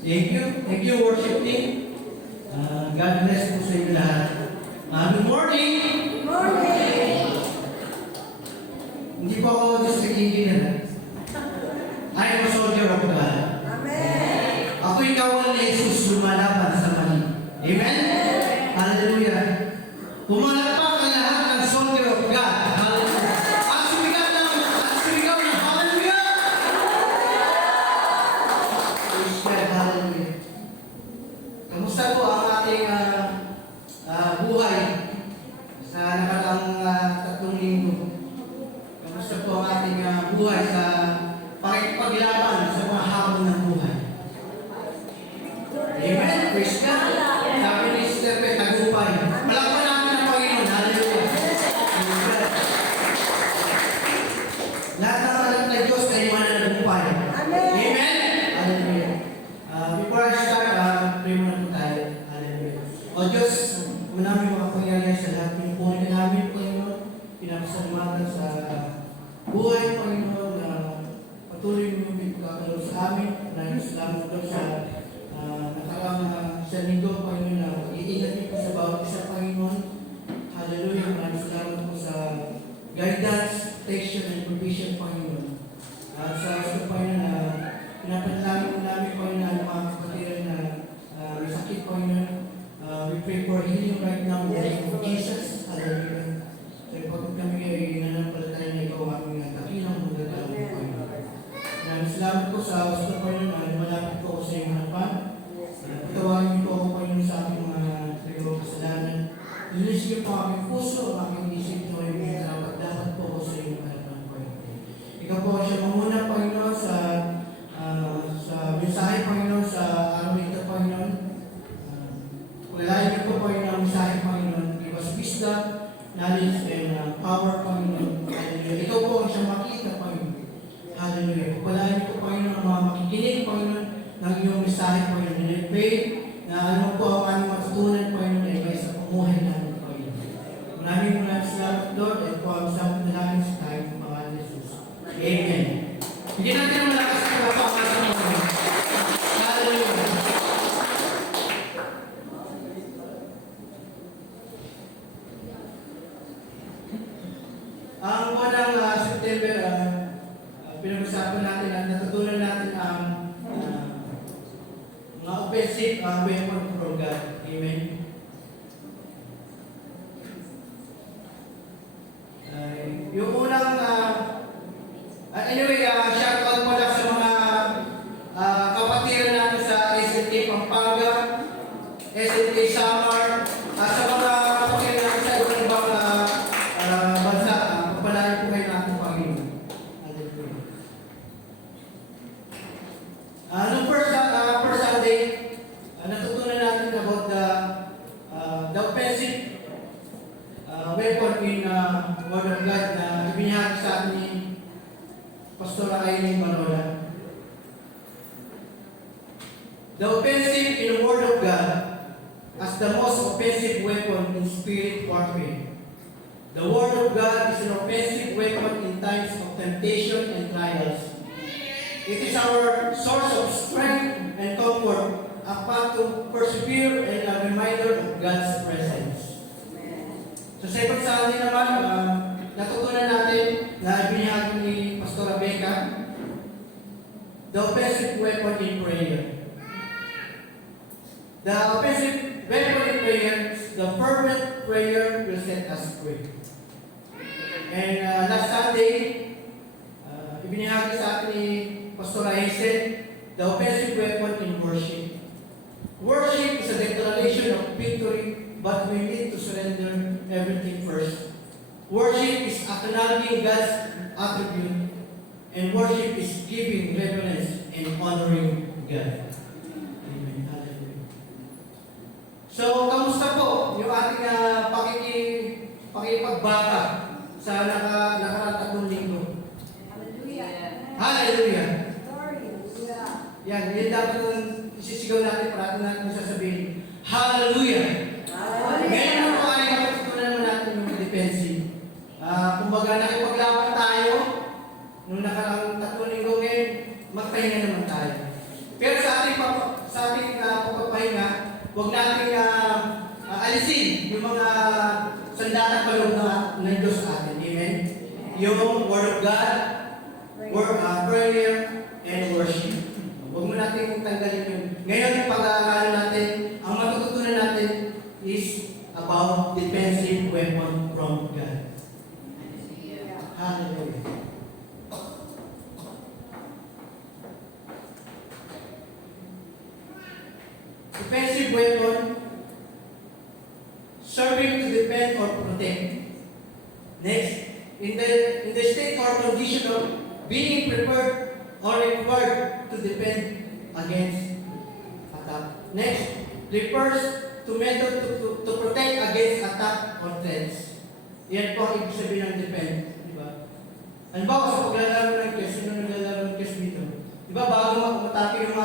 Thank you, worship team. God bless po sa inyo lahat. Good morning! Good morning! Hindi po ako just nagiging I am a soldier of God. Amen! Ako'y kawal ni Jesus lumalaban sa mali. Amen? Hallelujah! Pumalakpak ang lahat ng soldier of God. Hallelujah! At sumigaw ng hallelujah! Praise God, hallelujah! Kamusta po ang ating buhay sa nakaraang 3 linggo? Kamusta po ang ating buhay sa pakikipaglaban sa mga hamon ng buhay? Amen? Praise God! Sabi ni Sister Beth, tagumpay. Palakpan natin ang Panginoon. Hallelujah! Praise God! Lahat ng anak na Diyos ay mananagumpay. Amen! Amen? Hallelujah! Before I start, pray muna po tayo. Hallelujah! O Diyos, manaming mga pangyayari sa lahat. Pinupuri ka namin, Panginoon. Pinapasalamatan sa buhay, Panginoon, na patuloy mo yung pagkakalaw sa amin. Maraming salamat doon sa nakarang sa linggo, Panginoon, na iingat niyo po sa bawat isa, Panginoon. Hallelujah! Maraming salamat po sa guidance, protection, and provision, Panginoon. At sa gusto, Panginoon, na pinapanalangin mo namin, Panginoon, ang mga kapatiran na may sakit, Panginoon. We pray for healing right now in the name of Jesus. Hallelujah. Kaya pagod kami ay nanampalataya na ikaw ang aming takilang magagawa, Panginoon. Maraming salamat po sa gusto, Panginoon, na malapit po ako sa iyong harapan. Patawagin niyo po ako, Panginoon, sa aking mga nagawang kasalanan. Linis niyo po ang aming puso, ang aming isip na yung dapat po ako sa iyong harapan, Panginoon. Ikaw po siya mamuna, Panginoon, sa mensahe, Panginoon, sa araw nito, Panginoon. Paglalagay niyo po, Panginoon, ang mensahe, Panginoon. Give us wisdom, knowledge, and power, Panginoon. Hallelujah. Ikaw po ang siyang makita, Panginoon. Hallelujah. Paglalagay niyo po, Panginoon, ang mga makikinig, Panginoon, ng iyong mensahe, Panginoon. And I pray na ano po ang aming matutunan, Panginoon, ay may sa pumuhay namin, Panginoon. Maraming salamat, Lord, at po ang samang dalangin sa tayo ng mga Jesus. Amen. Bigyan natin ang malakas na kapakasan sa mga. Hallelujah. Ang buwan ng September, pinag-usapan natin at natutunan natin ang mga offensive weapon from God. Amen. Yung unang, anyway, shout out pala sa mga kapatiran natin sa SNK Pampanga, SNK Samar, sa mga kapatiran natin sa ibang bansa. Pagpalain po kayo natin, Panginoon. Hallelujah. Noong first Sunday, natutunan natin about the offensive weapon in Word of God na ibinahagi sa atin ni Pastor Aileen Manola. The offensive in the Word of God as the most offensive weapon in spirit warfare. The Word of God is an offensive weapon in times of temptation and trials. It is our source of strength and comfort, a path to persevere, and a reminder of God's presence. So sa ibang Sunday naman, natutunan natin na ibinahagi ni Pastor Rebecca, the offensive weapon in prayer. The offensive weapon in prayer, the fervent prayer will set us free. And last Sunday, ibinahagi sa atin ni Pastor Hazel, the offensive weapon in worship. Worship is a declaration of victory, but we need to surrender everything first. Worship is acknowledging God's attribute, and worship is giving reverence and honoring God. Amen. Hallelujah. So, kamusta po yung ating pakipagbaka sa nakaraang 3 linggo? Hallelujah! Hallelujah! Hallelujah! Yan dapat isisigaw natin, parati natin sasabihin, Hallelujah! Ngayon po ay matutunan naman natin yung defensive. Kumbaga nakipaglaban tayo, nung nakaraang 3 linggo ngayon, magpahinga naman tayo. Pero sa yung Word of God, prayer, and worship. Huwag mo natin tanggalin yun. Ngayon, yung pag-aaralan natin, ang matututunan natin is about defensive weapon from God. Hallelujah. Defensive weapon, serving to defend or protect. Next, in the state or condition of being prepared or required to defend against attack. Next, refers to method to protect against attack or threats. Yan po ang ibig sabihin ng defend. Diba? Halimbawa sa paglalaro ng chess, sino naglalaro ng chess dito? Diba bago matake yung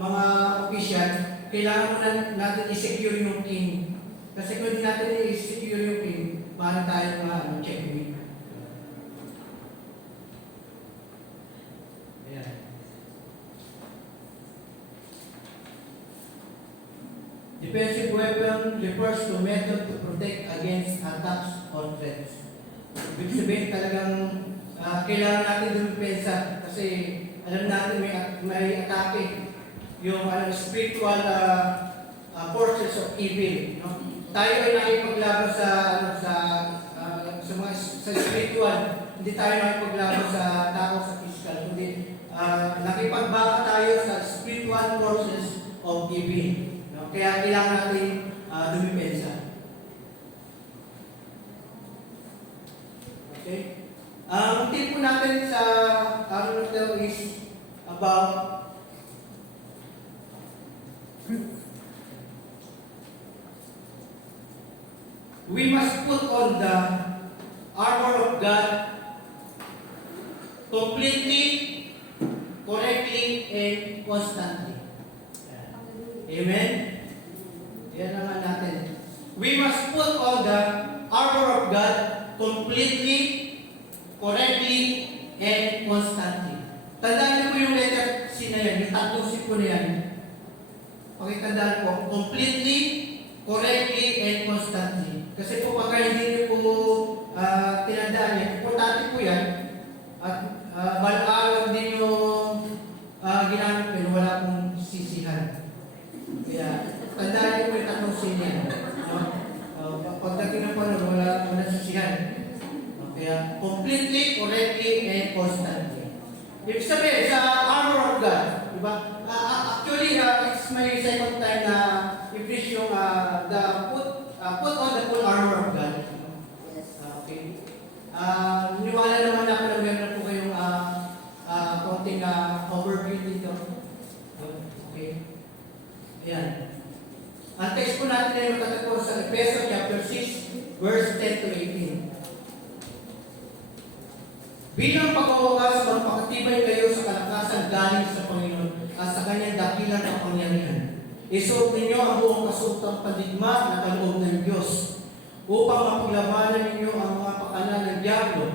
mga official, kailangan mo natin i-secure yung king. Kasi kung hindi natin i-secure yung king, maaari tayo checkmate. Ayan. Defensive weapon refers to method to protect against attacks or threats. Ibig sabihin talagang kailangan natin dumipensa kasi alam natin may atake yung spiritual forces of evil. No? Tayo ay nakipaglaban sa spiritual, hindi tayo nakipaglaban sa tao sa physical, kundi nakipagbaka tayo sa spiritual forces of evil. No? Kaya kailangan natin dumipensa. Okay? Ang tip po natin sa araw na ito is about we must put on the armor of God completely, correctly, and constantly. Amen? Yan naman natin. We must put on the armor of God completely, correctly, and constantly. Tandaan niyo po yung letter C na yan, yung tatlong C po na yan. Pakitandaan po, completely, correctly, and constantly. Kasi po pagka hindi niyo po tinandaan yan, importante po yan. At balang araw hindi niyo ginamit pero wala pong sisihan. Kaya tandaan niyo po yung tatlong C niya. No? Pagdating ng panahon, wala sisihan. Kaya completely, correctly, and constantly. Ibig sabihin, sa armor of God, diba? Actually, it's my second time na i-preach yung put on the full armor of God. Okay. Niwala naman ako na meron po kayong konting overview dito. Okay. Ayan. Ang text po natin ay matatagpuan sa Efeso chapter 6, verse 10 to 18. Bilang pagwawagas, magpakatibay kayo sa kalakasan galing sa Panginoon at sa kanyang dakilang kapangyarihan. Isuot ninyo ang buong kasuotang pandigma na kaloob ng Diyos upang mapaglabanan ninyo ang mga pakana ng Diablo.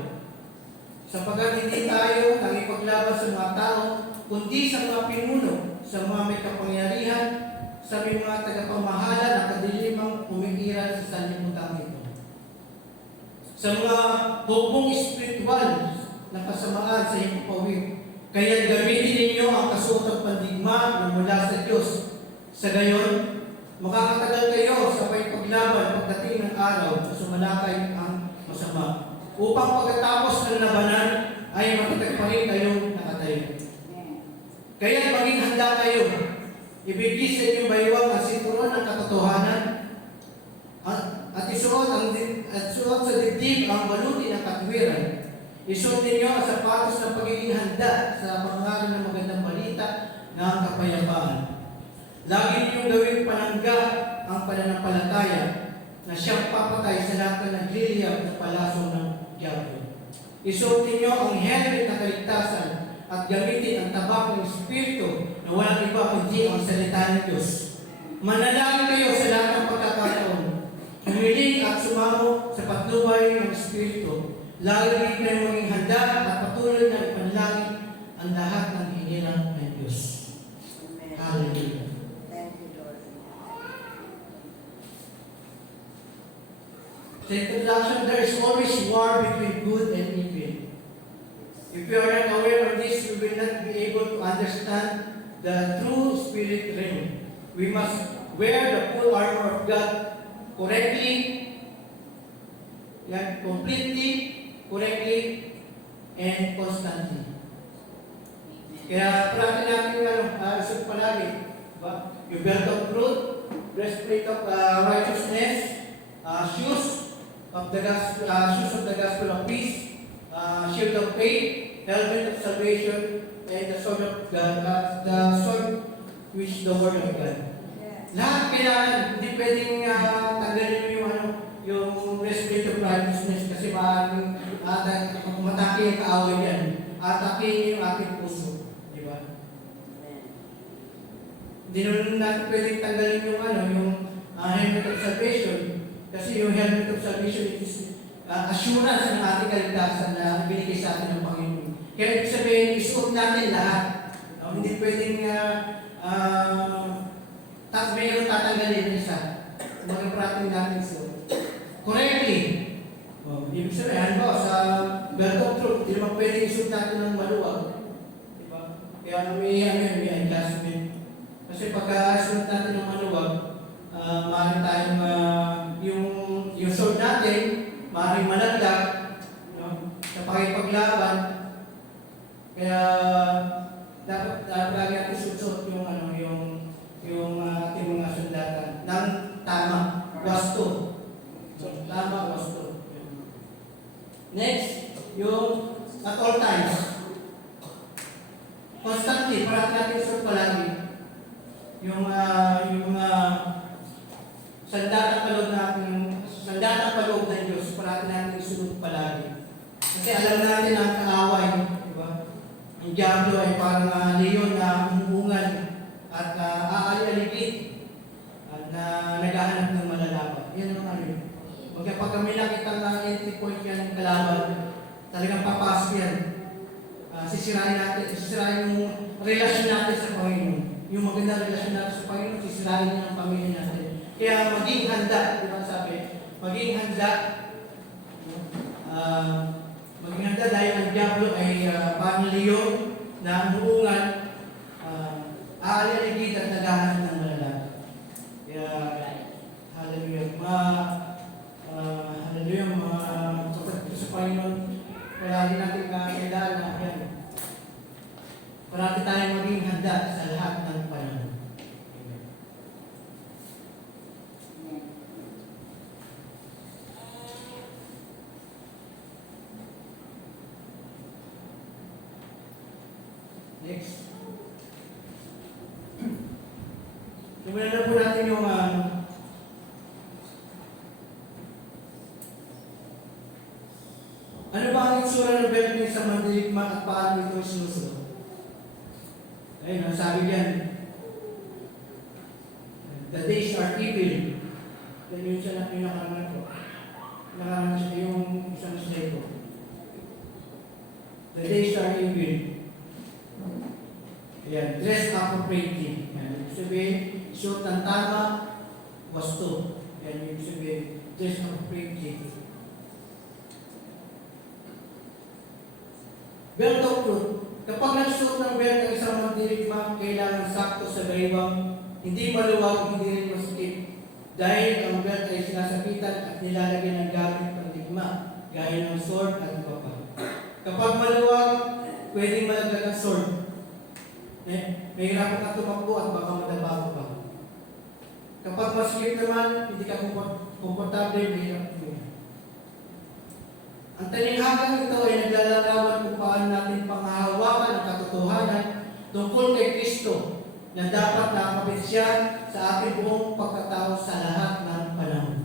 Sapagat hindi tayo nakipaglaban sa mga tao, kundi sa mga pinuno, sa mga may kapangyarihan, sa may mga tagapamahala na kadilimang umiiral sa sanlibutan ito. Sa mga hukbong espiritual na kasamaan sa himpapawid, kaya gamitin ninyo ang kasuotang pandigma na mula sa Diyos. Sa gayon, makakatagal kayo sa paglaban pagdating ng araw na sumalakay ang masama, upang pagkatapos ng labanan ay matatag pa rin kayong nakatayo. Kaya maging handa kayo, ibigay sa inyong baywang ang sinturon ng katotohanan at isuot sa dibdib ang baluti ng katwiran. Isuot ninyo ang sapatos ng pagiging handa sa pangalan ng magandang balita ng kapayapaan. Lagi ninyong gawing panangga ang pananampalataya na siyang papatay sa lahat ng nagliliyab na palaso ng Diablo. Isuot ninyo ang helmet ng kaligtasan at gamitin ang tabak ng Espiritu na walang iba kundi ang salita ng Diyos. Manalangin kayo sa lahat ng pagkakataon. Humiling at sumamo sa patnubay ng Espiritu. Lagi rin kayo maging handa at patuloy na ipanalangin ang lahat ng hinilang ng Diyos. Amen. Hallelujah. Thank you, Lord. Sa introduction, there is always war between good and evil. If we are not aware of this, we will not be able to understand the true spirit realm. We must wear the full armor of God correctly, completely, correctly, and constantly. Kaya parati natin isip palagi, diba? Yung belt of truth, breastplate of righteousness, shoes of the gospel of peace, shield of faith, helmet of salvation, and the sword of God, the sword which the word of God. Lahat kailangan, hindi pwedeng tanggalin yung breastplate of righteousness kasi maaaring matake yung kaaway yan. Atake niya yung ating puso. Di ba? Hindi naman natin pwedeng tanggalin yung helmet of salvation kasi yung helmet of salvation is assurance ng ating kaligtasan na binigay sa atin ng Panginoon. Kaya ibig sabihin, isuot natin lahat. Hindi pwedeng mayroon tatanggalin yung isa. Mag-prating natin isuot. Correctly. Ibig sabihin, sa belt of truth, hindi naman pwedeng isuot natin ng maluwag. Diba? Kaya may adjustment. Kasi pagka isuot natin ng maluwag, maaaring tayong yung sword natin, maaaring malaglag, sa pakipaglaban. Kaya dapat lagi natin susot yung ating mga sundatan ng tama, wasto. Tama, wasto. Next, yung at all times. Constantly, parati natin susot palagi. Yung sandatang paloob ng Diyos, parati natin isunod palagi. Kasi alam natin ang kaaway, di ba? Ang diablo ay parang leon na umuungan at aali-aligid at naghahanap ng malalaman. Yan ang ano yun. Pag kami nakita ng entry point yan ng kalaban, talagang papasok yan. Sisirain yung relasyon natin sa Panginoon. Yung magandang relasyon natin sa Panginoon, sisirain niya ang pamilya natin. Kaya maging handa, di ba sabi? Maging handa dahil ang diablo ay parang leon na umuungan, aaliligid at naghahanap ng malalaki. Kaya, hallelujah, kapatid sa Panginoon, palagi natin kailangan na yan. Parati tayo maging handa sa lahat ng panahon. Next. Simulan na po natin yung ano ba ang itsura ng belt ng isang mandirigma at paano ito sinusunod? Ayun, ang sabi diyan, the days are evil. Yan yung siya na pinakaman ko. Pinakaman siya yung isang slave ko. The days are evil. Ayan, dress appropriately. Ayan, ibig sabihin, suot ng tama, wasto. Ayan, ibig sabihin, dress appropriately. Belt of truth. Kapag nagsuot ng belt ng isang mandirigma, kailangan sakto sa baywang, hindi maluwag, hindi rin masikip. Dahil ang belt ay sinasapitan at nilalagyan ng gamit pandigma, gaya ng sword at iba pa. Kapag maluwag, pwedeng malaglag ang sword. May hirapan ka tumakbo at baka madabago ka. Kapag masikip naman, hindi ka komportable, may hirap mo. Ang talinghagang ito ay naglalarawan kung paano natin panghahawakan ang katotohanan tungkol kay Kristo na dapat nakakapit siya sa ating buong pagkatao sa lahat ng panahon.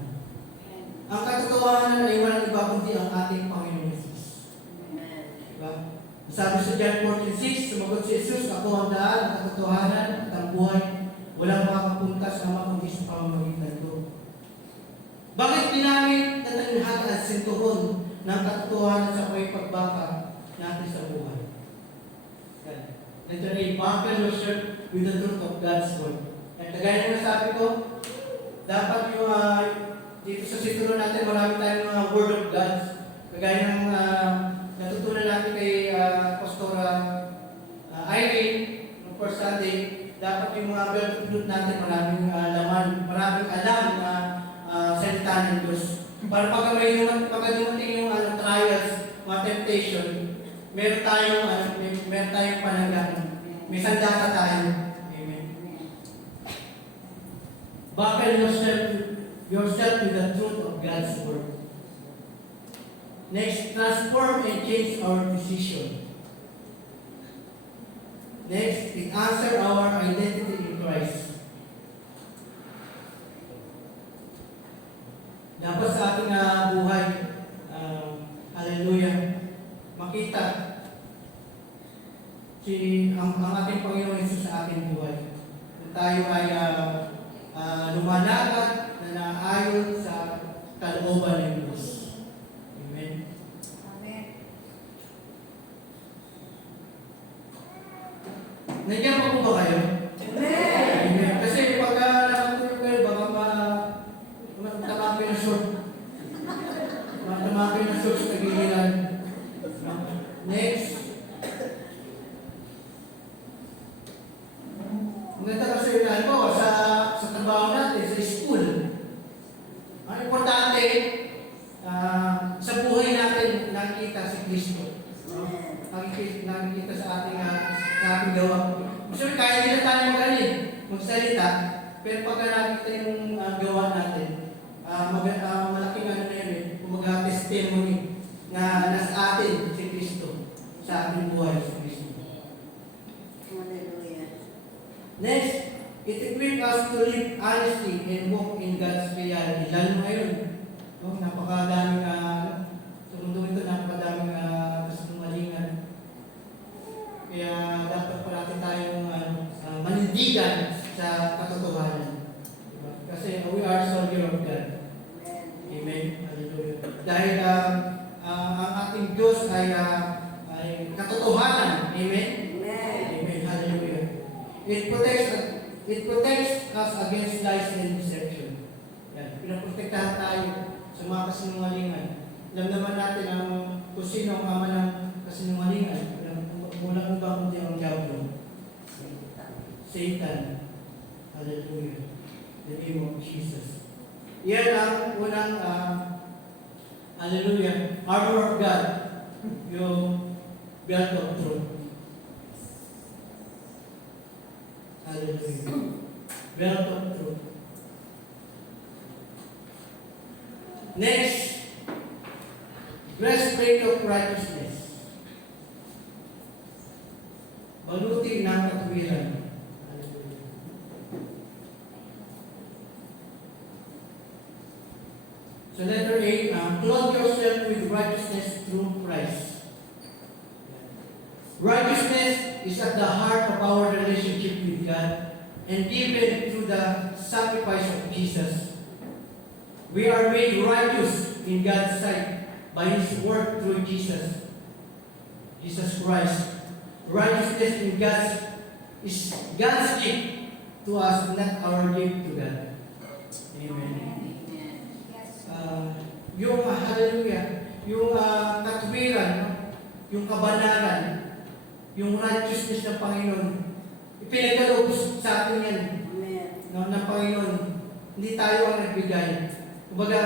Ang katotohanan ay walang iba kundi ang ating Panginoon Jesus. Diba? Sabi sa John 14:6, sumagot si Jesus, ako ang daan, ang katotohanan at ang buhay. Walang makakapunta sa Ama kundi sa pamamagitan ko. Bakit ginamit na talinghaga at sinturon ng katotohanan sa pagbaka natin sa buhay? Literally, buckle your shirt with the truth of God's word. At kagaya na sabi ko, dapat yung dito sa sinturon natin, marami tayong mga word of God. Kagaya ng natutunan natutunan natin kay Pastora Irene, ng first Sunday, dapat yung mga belt of truth natin maraming laman, maraming alam na salita ng Diyos. Para pag dumating yung trials, mga temptation, meron tayong pananggapan. May sandata tayo. Amen. Buckle yourself with the truth of God's Word. Next, transform and change our decision. Next, it answer our identity in Christ. Dapat sa ating buhay, hallelujah, makita ang ating Panginoon Yesus sa ating buhay. Na tayo ay lumalakad na naayon sa kalooban ng Diyos. Amen. Amen. Nandiyan pa po ba kayo? Amen. Amen. Kasi pag nakatulog kayo, baka matama kayo ng short. Matama kayo ng short sa giliran. Next. Maganda kasi halimbawa sa trabaho natin, sa school. Ang importante, sa buhay natin, nakikita si Kristo. Nakikita sa ating gawa. Kasi kaya nila tayo magsalita, pero pag nakikita yung gawa natin, malaking na yun, kumaga testimony na nasa atin si Kristo, sa ating buhay si Kristo. Hallelujah. Next, it equips us to live honestly and walk in God's reality. Lalo ngayon, no, napakadaming sa mundo ito, napakadaming kasinungalingan. Kaya dapat parati tayong manindigan sa katotohanan. Diba? Kasi we are soldier of God. Amen. Amen. Hallelujah. Dahil ang ating Diyos ay katotohanan. Amen. Amen. Amen. Hallelujah. It protects us against lies and deception. Yan. Pinaprotektahan tayo sa mga kasinungalingan. Alam naman natin kung sino ang ama ng kasinungalingan. Walang iba kundi ang diablo. Satan. Hallelujah. The name of Jesus. Yan ang unang hallelujah, armor of God. Yung belt of truth. Hallelujah. Belt of truth. Next, breastplate of righteousness. Baluti ng katwiran. Hallelujah. So letter A, clothe yourself with righteousness through Christ. Righteousness is at the heart of our relationship with God and given through the sacrifice of Jesus. We are made righteous in God's sight by His work through Jesus Christ. Righteousness in is God's gift to us, not our gift to God. Amen. Yung hallelujah, yung katwiran, yung kabanalan, yung righteousness ng Panginoon, ipinagkaloob sa atin yan. Amen. Ng Panginoon. Hindi tayo ang nagbigay. Kumbaga,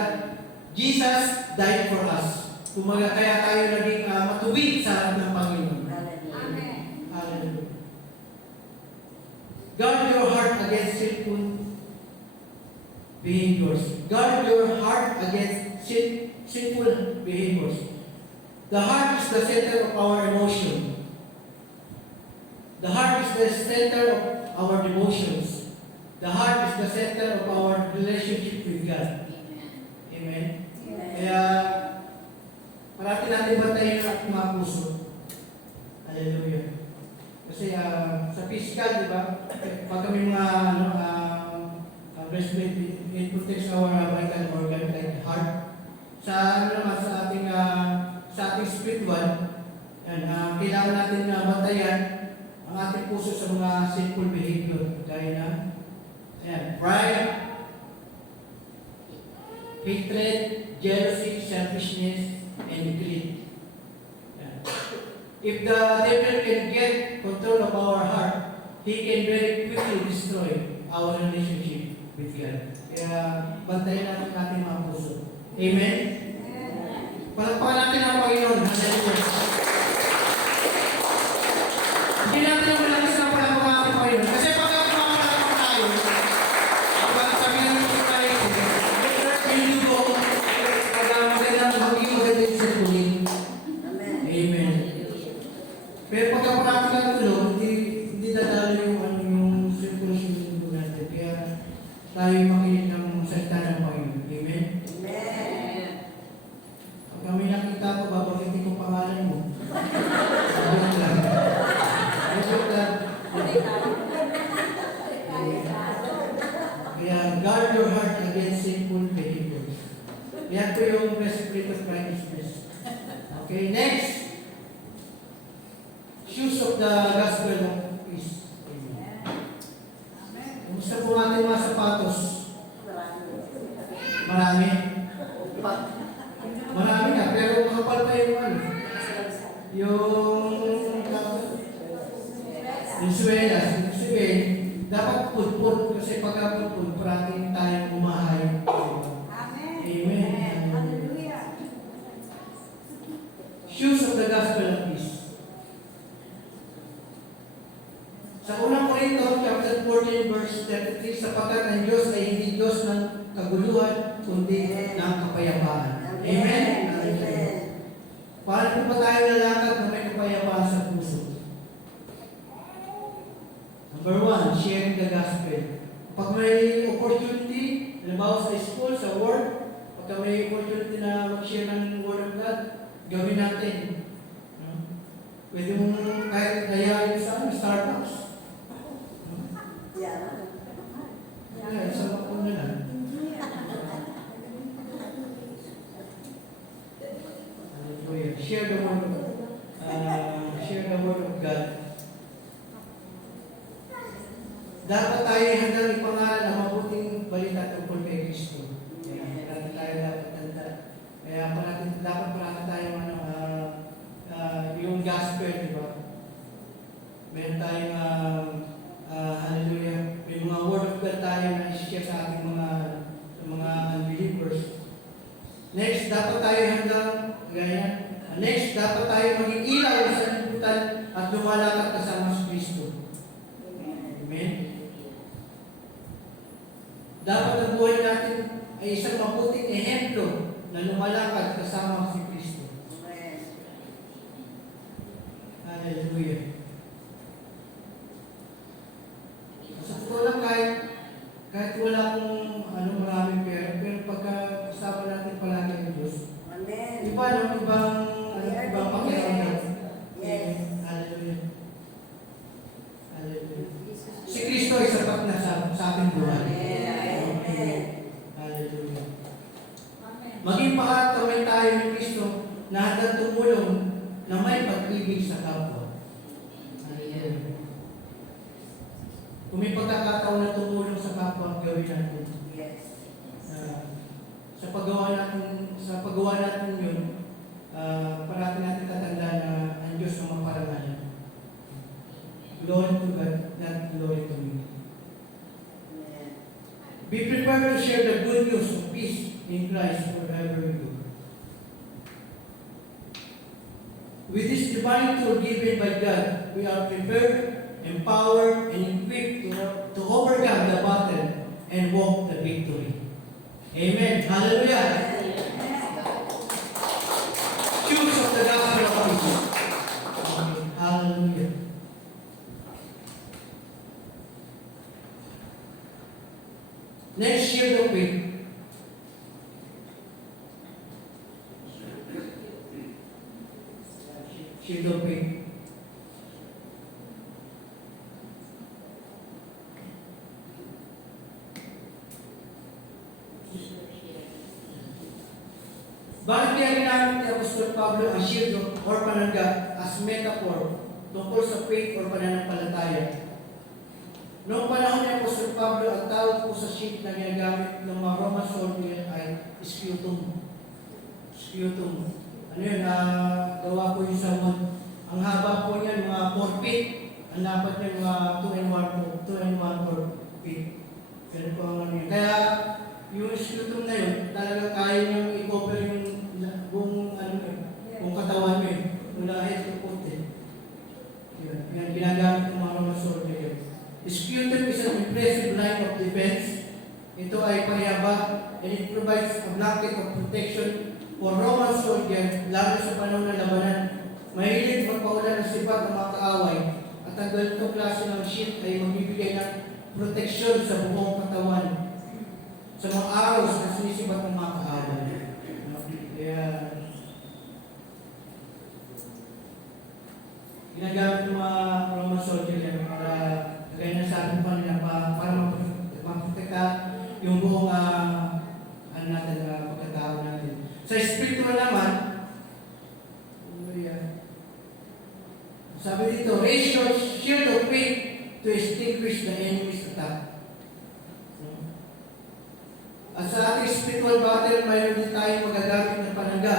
Jesus died for us. Kumbaga, kaya tayo naging matuwid sa harap ng Panginoon. Hallelujah. Hallelujah. Guard your heart against sinful behaviors. Guard your heart against sinful behaviors. The heart is the center of our emotion. The heart is the center of our devotions. The heart is the center of our relationship with God. Amen. Kaya, parati natin bantayan ang mga puso. Hallelujah. Kasi sa physical, di ba? Pag kami mga breastplate, it protects our vital organ like heart. Sa sa ating spiritual, yan, kailangan natin bantayan ang ating puso sa mga sinful behavior. Gaya na, ayan, pride, hatred, jealousy, selfishness, and greed. Yan. If the devil can get control of our heart, he can very quickly destroy our relationship with God. Kaya bantayan natin mga puso. Amen? Palagpakan natin ang Panginoon. Hallelujah. Hindi natin ang malakas na palagpakan ang Panginoon. Kasi pag palagpakan tayo, pag sabi namin po tayo, hindi ko, pag magandang maging maganda yung sirkulin. Amen. Pero pagka parang tulong, hindi dadalo yung circulation ng natin. Kaya tayo makinig ng salita ng Panginoon. Amen? Pag kami nakita ko, babagitin ko pangalan mo. Joke lang. Joke lang. Kaya guard your heart against sinful behaviors. Yan po yung breastplate of righteousness. Okay, next. Shoes of the gospel of peace. Kumusta po natin mga sapatos? Marami. Marami na, pero kapal pa yung ano. Yung suwelas, yung suwel, dapat pulpul kasi pagka pulpul, parating tayong umahay. Amen. Hallelujah. Shoes of the gospel of peace. Sa unang Korinto, chapter 14, verse 33, sapagkat ang Diyos ay hindi Diyos ng kaguluhan, kundi ng kapayapaan. Amen? Paano po ba tayo lalakad na may kapayapaan sa puso? Number 1, sharing the gospel. Pag may opportunity, halimbawa sa school, sa work, pag may opportunity na mag-share ng Word of God, gawin natin. Pwede mong kahit hayain sa Starbucks. Sa makon na lang. Hallelujah. Share the word of God. Dapat tayo handang ipangalan ang mabuting balita tungkol kay Kristo. Kaya tayo dapat handa. Kaya dapat parati tayo yung gospel, di ba? Meron tayong hallelujah. May mga word of God tayo na i-share sa ating mga unbelievers. Next, dapat tayo Next, dapat tayo maging ilaw sa liputan at lumalakad kasama sa Kristo. Amen? Dapat ang buhay natin ay isang mabuting ehemplo na lumalakad kasama si Kristo. Hallelujah. Sa totoo lang, kahit wala akong maraming pera, pero pagka kasama natin palagi ang Diyos, iba ng ibang pakiramdam. Yes. Hallelujah. Hallelujah. Si Kristo ay sapat na sa ating buhay. Hallelujah. Maging pakatamay tayo ni Kristo na handang tumulong na may pag-ibig sa kapwa. Hallelujah. Kung may pagkakataon na tumulong sa kapwa, gawin natin. Yes. Sa paggawa natin yun, parati natin tatanda na ang Diyos ang maparangalan. Glory to God, not glory to me. Be prepared to share the good news of peace in Christ wherever you go. With this divine tool given by God, we are prepared, empowered, and equipped to overcome the battle and walk the victory. Amen. Hallelujah. Shoes of the gospel of peace. Hallelujah. Next, shield of faith. Shield of faith. Bakit kaya ginamit ni Apostol Pablo ang shield or panangga as metaphor tungkol sa faith or pananampalataya? Noong panahon ni Apostol Pablo, ang tawag po sa shield na ginagamit ng mga Roman soldier ay sputum. Sputum. ano yun, gawa po yung sa ang haba po niyan, mga 4 feet. Ang dapat niya mga 2 and 1 feet. Ganun po ang ano yun. Kaya, yung scutum na yun, talaga kaya niyang i-cover yung buong, ano yun, buong katawan mo yun. Mula head to foot eh. Yan, ginagamit ng mga Roman soldier yun. Scutum is an impressive line of defense. Ito ay payaba and it provides a blanket of protection for Roman soldier, lalo sa panahon ng labanan. Mahilig magpaulan ng sibat ng mga kaaway at ang ganitong klase ng shield ay magbibigay ng proteksyon sa buong katawan sa mga araw na sinisibat ng mga kaaway. Kaya, ginagamit ng mga Roman soldier yan para gaya na sabi pa nila para maprotekta yung buong pagkatao natin. Sa spiritual naman, sabi dito, raise your shield of faith to extinguish the enemy's attack. At sa ating spiritual battle, mayroon din tayong magagamit ng panangga.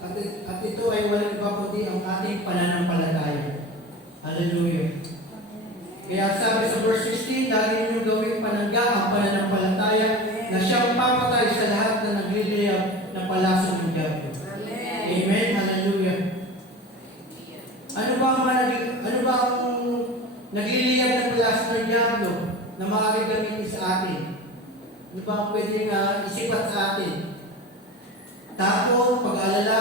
At ito ay walang iba kundi ang ating pananampalataya. Hallelujah. Kaya sabi sa verse 16, lagi ninyong gawing panangga ang pananampalataya na siyang papatay sa lahat na nagliliyab na palaso ng diablo. Amen. Hallelujah. Ano ba ang nagliliyab ng palaso ng diablo na maaaring gamitin sa atin? Ano ba ang pwedeng isipat sa atin? Takot, pag-alala,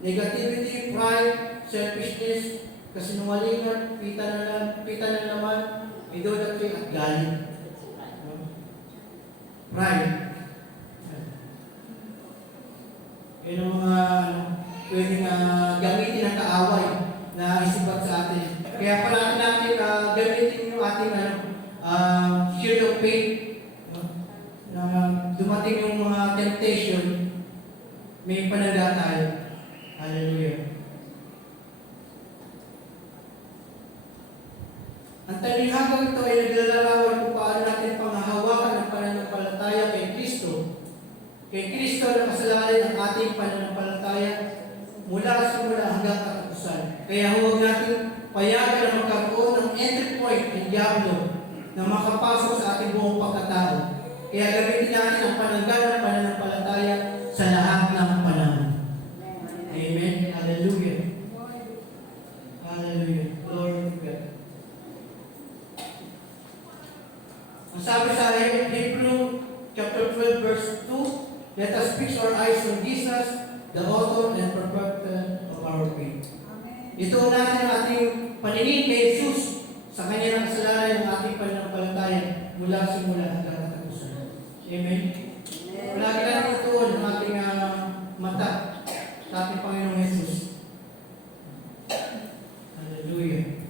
negativity, pride, selfishness, kasinungalingan, pita na naman, idolatry at galit. Pride. Yan ang mga pwedeng gamitin ng kaaway na isipat sa atin. Kaya parati natin gamitin yung ating shield of faith. Na dumating yung mga temptation, may panangga tayo. Hallelujah. Ang talinghagang ito ay naglalarawan kung paano natin panghahawakan ang pananampalataya kay Kristo. Kay Kristo na kasalanan ang ating pananampalataya mula simula hanggang katapusan. Kaya huwag natin payagan na magkaroon ng entry point ng diablo na makapasok sa ating buong pagkatao. Kaya gamitin natin ang panangga ng pananampalataya sa lahat ng panahon. Amen. Hallelujah. Hallelujah. Glory to God. Ang sabi sa Hebrew chapter 12 verse 2, let us fix our eyes on Jesus, the author and perfecter of our faith. Ito natin ang ating paningin kay Jesus sa kanya ng kasalanan ng ating pananampalataya mula simula hanggang katapusan. Amen. Palagi natin ituon ang ating mata sa ating Panginoong Jesus. Hallelujah.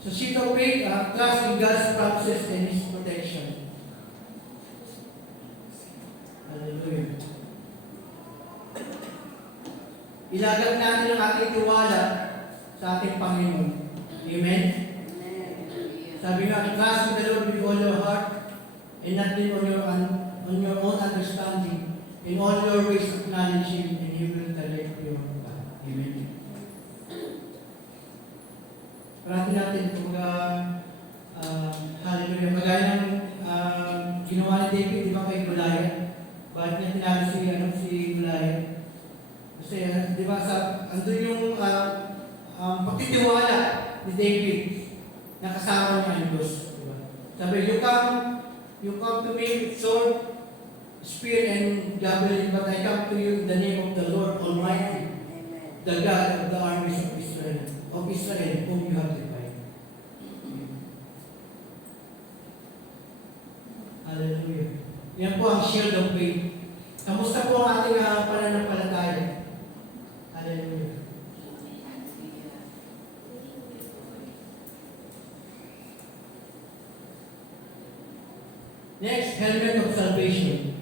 So, shield of faith, trust in God's promises and His protection. Hallelujah. Ilagak natin ang ating tiwala sa ating Panginoon. Amen? Sabi nga, trust in the Lord with all your heart and not lean on your own understanding. In all your ways acknowledge Him and He will direct your path. Amen? Parati natin kung hallelujah, magaya ng ginawa ni David, di ba kay Goliath? Bakit niya tinalo si Goliath? Kasi, di ba, andun yung pagtitiwala ni David na kasama niya ang Diyos. Diba? Sabi, you come to me with sword, spear, and javelin, but I come to you in the name of the Lord Almighty, the God of the armies of Israel, whom you have defied. Hallelujah. Yan po ang shield of faith. Kamusta po ang ating pananampalataya? Hallelujah. Next, helmet of salvation.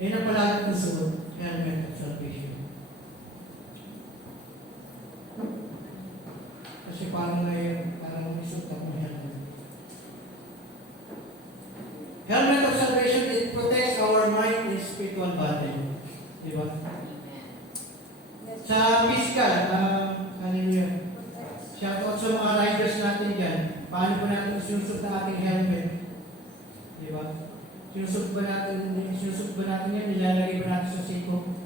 Yan ang palagi ng suot, helmet of salvation. spiritual battle. Di ba? Yes. Sa physical, hallelujah. Shoutout sa mga riders natin dyan. Paano po natin sinusot ng ating helmet? Di ba? Sinusot ba natin yan? Nilalagay ba natin sa siko?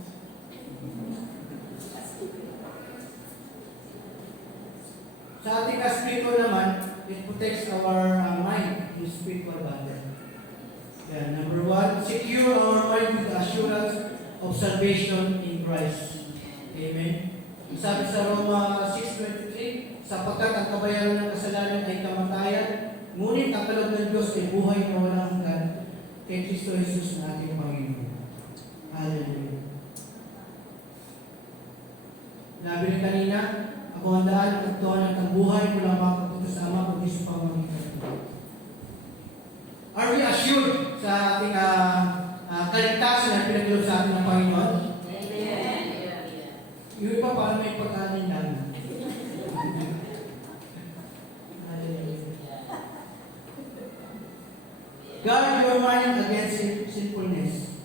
Sa ating spiritual naman, it protects our mind in spiritual battle. Yeah, number one, secure our mind with the assurance of salvation in Christ. Amen. Sabi sa Roma 6:23, sapagkat ang kabayaran ng kasalanan ay kamatayan, ngunit ang kaloob ng Diyos ay buhay na walang hanggan kay Kristo Jesus na ating Panginoon. Hallelujah. Nabi rin kanina, ako ang daan at tagtuan ng buhay, walang makapunta sa Ama kundi sa pamamagitan ko. Are we assured sa ating kaligtasan na pinagdalo sa atin ng Panginoon? Amen. Yung iba parang may pagkalindan. Guard your mind against sinfulness.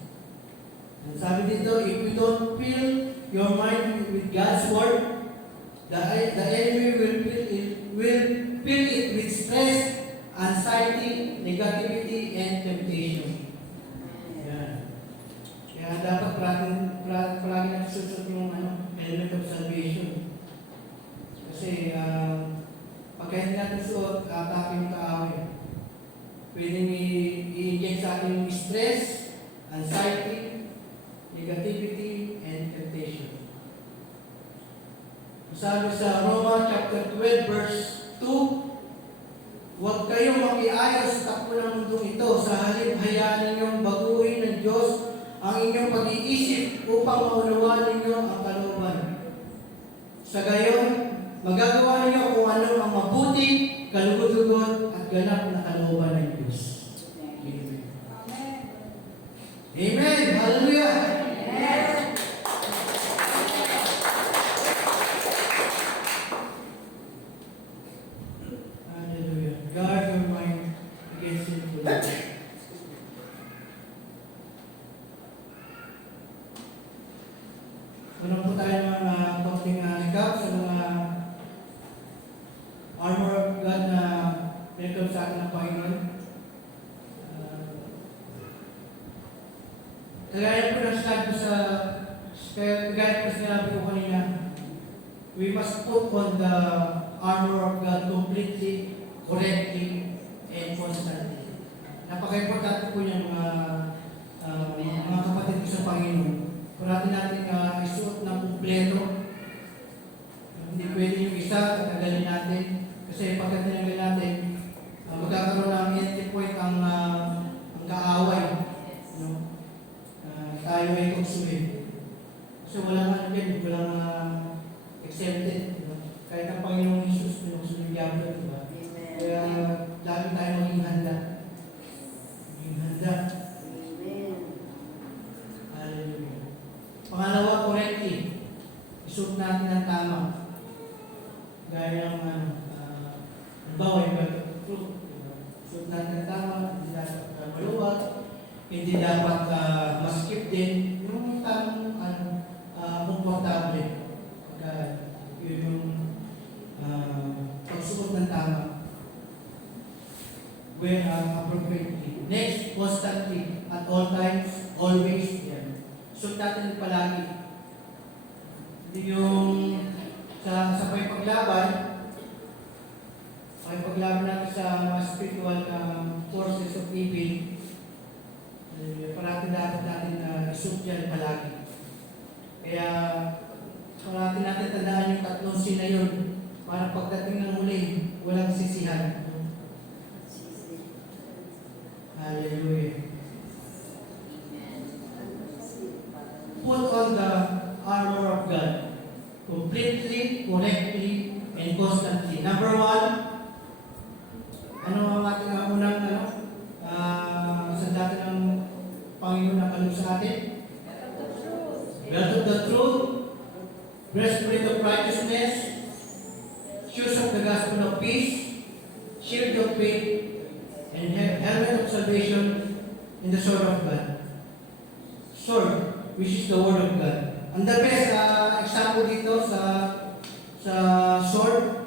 And sabi dito, if you don't fill your mind with God's word, the enemy will fill it with stress, anxiety, negativity, and temptation. Yan. Kaya dapat palagi natin susot yung element of salvation. Kasi pagka hindi natin suot, atake yung kaaway. Pwedeng i-inject sa atin yung stress, anxiety, negativity, and temptation. Sabi sa Roma chapter 12 verse 2, huwag kayong makiayon sa takbo ng mundong ito, sa halip hayaan ninyong baguhin ng Diyos ang inyong pag-iisip upang maunawaan ninyo ang kalooban. Sa gayon, magagawa ninyo kung ano ang mabuti, kalugod-lugod at ganap na kalooban ng Diyos. Amen. Amen. Hallelujah. Amen. Hallelujah. Guard your mind against sinfulness. Ano po tayo ng konting recap sa mga armor of God na pinagdalo sa atin ng Panginoon. Kagaya po ng sinabi ko sinabi ko kanina, we must put on the armor of God completely, correctly, and constantly. Napaka-importante po yung mga kapatid ko sa Panginoon. Kung natin isuot ng kumpleto, hindi pwede yung isa, tatagalin natin. Kasi pagkat tinanggal natin, magkakaroon ng entry point ang kaaway. No? Tayo ay konsume. Kasi walang exempted. Diba? Kahit ang Panginoong Jesus, pinukusun yung diablo. Diba? Kaya lagi tayo maging handa. Maging handa. Hallelujah. Pangalawa, correctly. Isuot natin ang tama. Gaya ng halimbawa, yung belt of truth. Isuot natin ang tama, hindi dapat maluwag, hindi dapat maskip din. Yung tamang komportable. Yun yung pagsuot ng tama. When appropriately. Next, constantly. At all times, always. Yan. Suot natin palagi. Hindi yung sa paglaban natin sa mga spiritual forces of evil, parati dapat natin isuot yan palagi. Kaya parati natin tandaan yung tatlong sin na yun para pagdating ng huli, walang sisihan. Hallelujah. Put on the armor of God completely, correctly, and constantly. Number one, ano ang ating unang sandata ng Panginoon na kaloob sa atin? Belt of the truth, breastplate of righteousness, shoes of the gospel of peace, shield of faith, and helmet of salvation, and the sword of God. which is the Word of God. Ang the best example dito sa sword.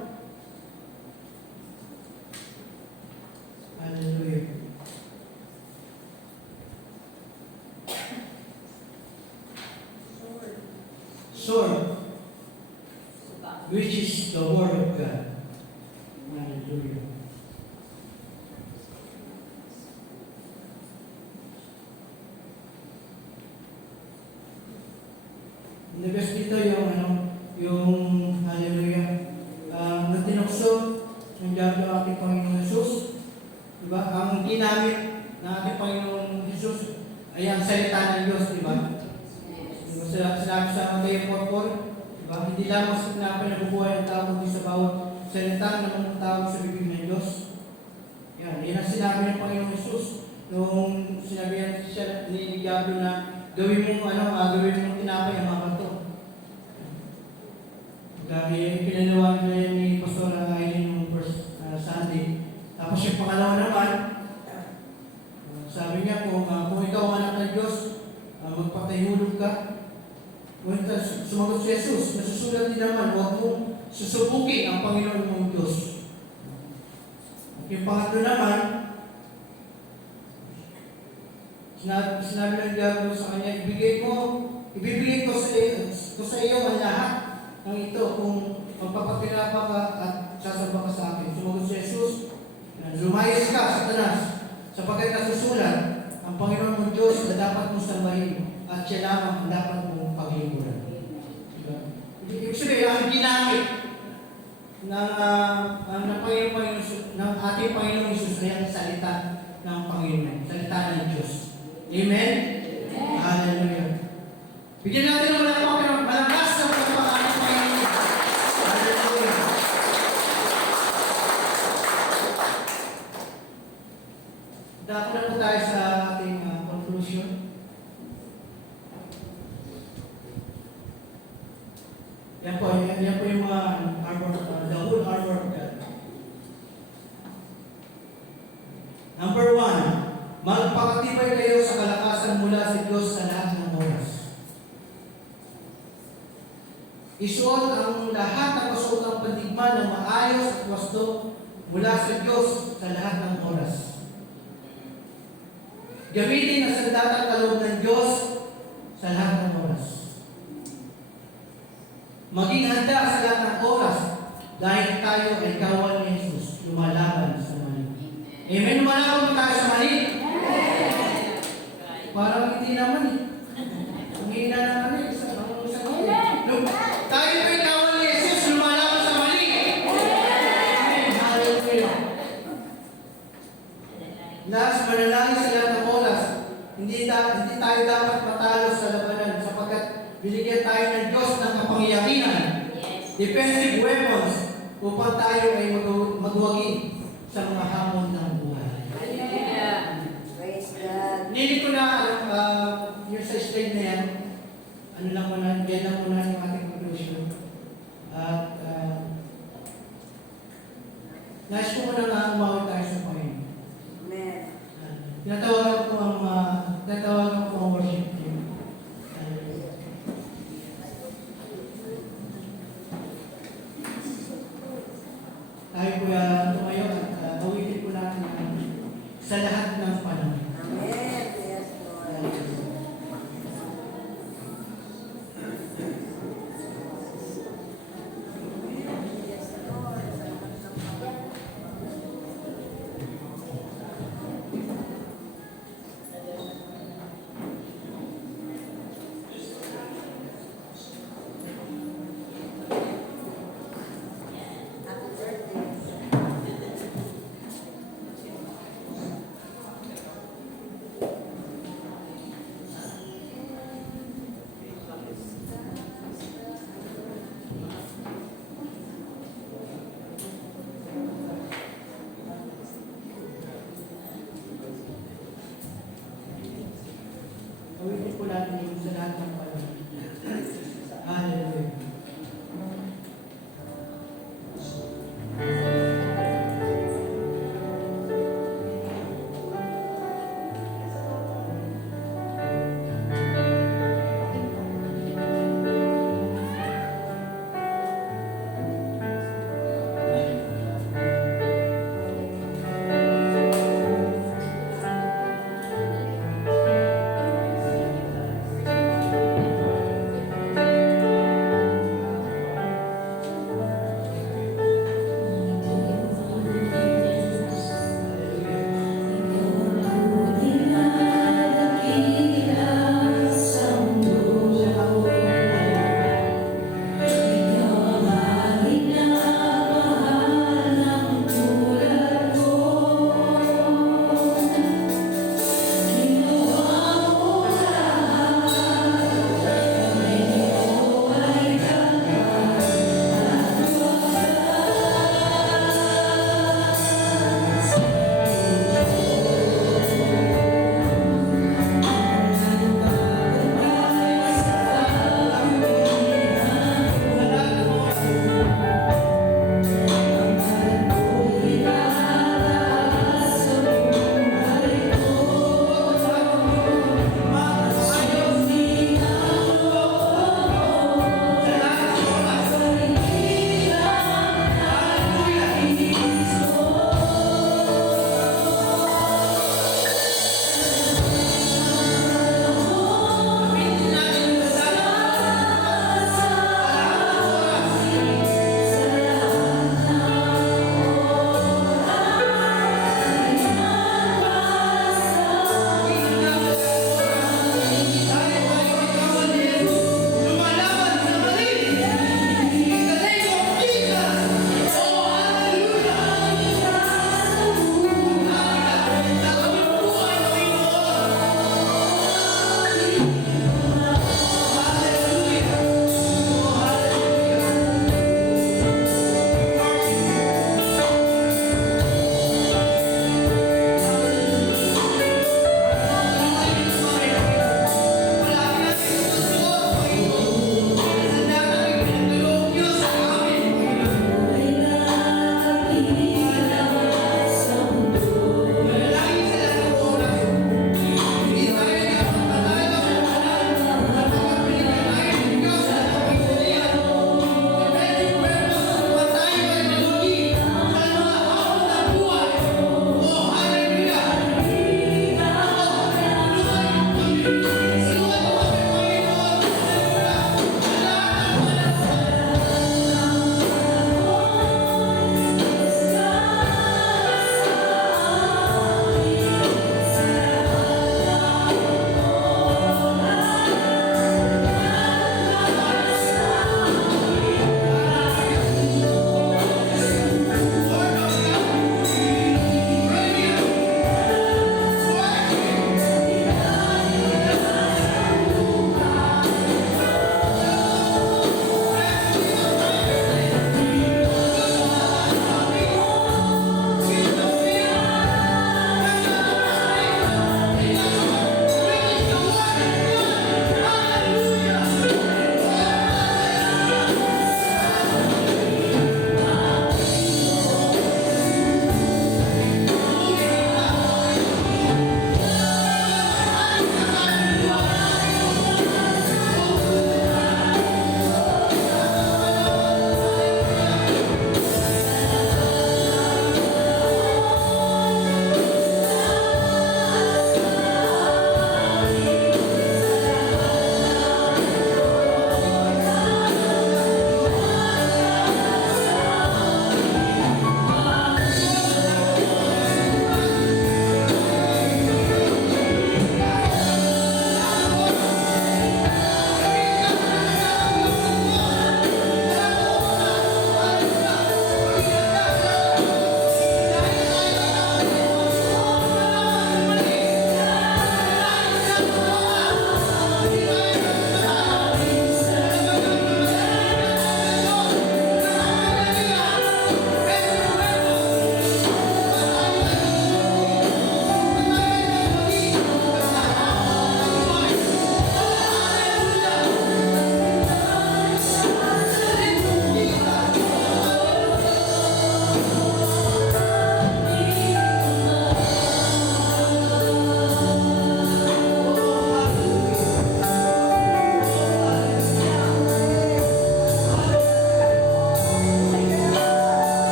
Hallelujah. Sword, which is the Word of God. Hallelujah. The best dito yung hallelujah, na tinukso ng diablo ang ating Panginoong Jesus. Diba? Ang ginamit ng ating Panginoong Jesus ay ang salita ng Diyos, diba? Sinabi sa Mateo 4:4, diba? Hindi lamang sinabi na bubuhay ang tao kundi sa bawat salita ng tao sa bibig ng Diyos. Yan ang sinabi ng Panginoong Jesus nung sinabi siya ni Diablo na gawin mo tinapay ang mga bato. Dahil pinanawagan na yan ni Pastor Aileen nung first Sunday. Tapos yung pangalawa naman, sabi niya kung ikaw ang anak ng Diyos, magpatahulog ka. Kung sumagot si Jesus, nasusulat din naman, huwag mong susubukin ang Panginoon mong Diyos. Yung pangatlo naman, sinabi ng Diablo sa kanya, ibibigay ko sa iyo ang lahat ng ito kung magpapakinapa ka at sasamba ka sa akin. Sumagot si Jesus, lumayas ka, Satanas, sapagkat nasusulat, ang Panginoon mong Diyos na dapat mong sambahin at siya lamang ang dapat mong paglingkuran. Ibig sabihin, ang ginamit ng ating Panginoong Jesus ay ang salita ng Panginoon, salita ng Diyos. Amen? Amen. Hallelujah. Bigyan natin ng malakas na pagpapakain ng Panginoon. Hallelujah. Dako na po tayo sa ating conclusion. Yan po yung mga the whole armor of God. Number 1, magpakatibay kayo sa kalakasan mula sa Diyos sa lahat ng oras. Isuot ang lahat ng kasuotang pandigma ng maayos at wasto mula sa Diyos sa lahat ng oras. Gamitin ang sandatang kaloob ng Diyos sa lahat ng oras. Maging handa sa lahat ng oras dahil tayo ay kawal ni Jesus, lumalaban sa mali. Amen? Lumalaban tayo sa mali? Parang hindi naman eh. Ang hina naman eh. Tayo ay kawal ni Jesus, lumalaban sa mali. Amen. Hallelujah. Last, manalangin sa lahat ng oras. Hindi tayo dapat matalo sa labanan sapagkat binigyan tayo ng Diyos ng kapangyarihan, defensive weapons, upang tayo ay magwagi sa mga hamon ng buhay. Praise God. Nili ko na yung sa slide na yan, yan lang muna yung ating conclusion. At nais ko muna na umawit tayo sa Panginoon. Amen. Tinatawagan ko ang worship team. Tayo po tumayo at awitin po natin sa lahat ng panahon. Amen. Yes, Lord. Yes, Lord. Happy birthday. Awitin po natin yung sa lahat ng panahon. Hallelujah.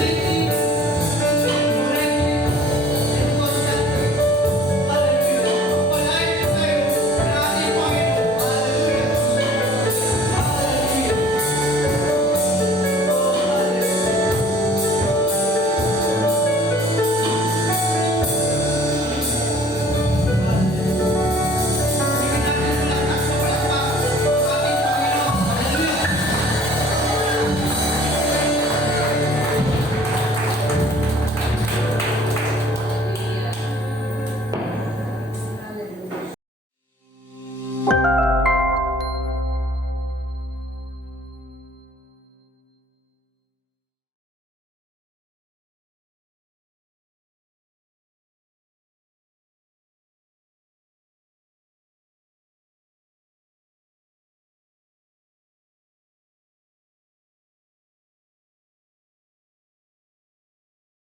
With